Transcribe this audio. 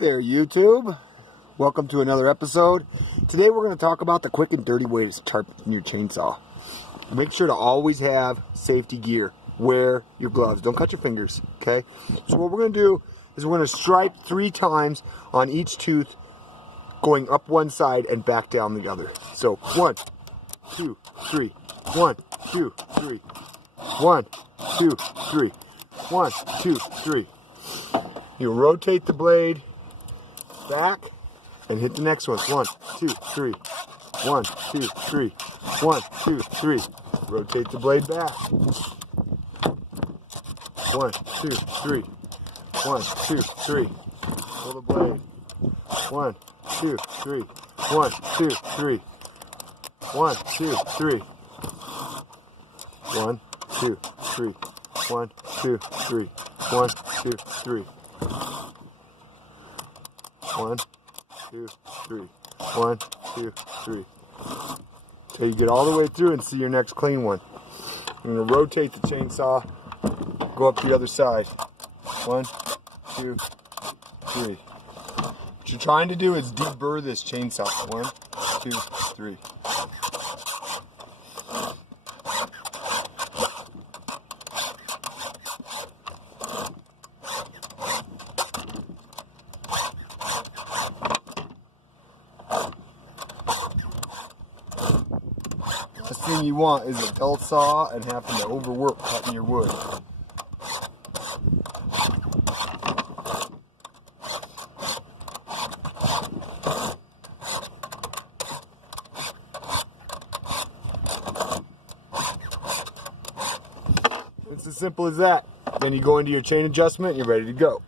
there, YouTube. Welcome to another episode. Today we're going to talk about the quick and dirty way to sharpen your chainsaw. Make sure to always have safety gear. Wear your gloves. Don't cut your fingers, okay? So what we're going to do is we're going to stripe 3 times on each tooth, going up one side and back down the other. So 1, 2, 3. 1, 2, 3. 1, 2, 3. 1, 2, 3. You rotate the blade back and hit the next one. 1, 2, 3. 1, 2, 3. 1, 2, 3. Rotate the blade back. 1, 2, 3. 1, 2, 3. Pull the blade. 1, 2, 3. 1, 2, 3. 1, 2, 3. 1, 2, 3. 1, 2, 3. 1, 2, 3. 1, 2, 3. 1, 2, 3. Till you get all the way through and see your next clean one. I'm going to rotate the chainsaw, go up the other side. 1, 2, 3. What you're trying to do is deburr this chainsaw. 1, 2, 3. The thing you want is a dull saw and having to overwork cutting your wood. It's as simple as that. Then you go into your chain adjustment and you're ready to go.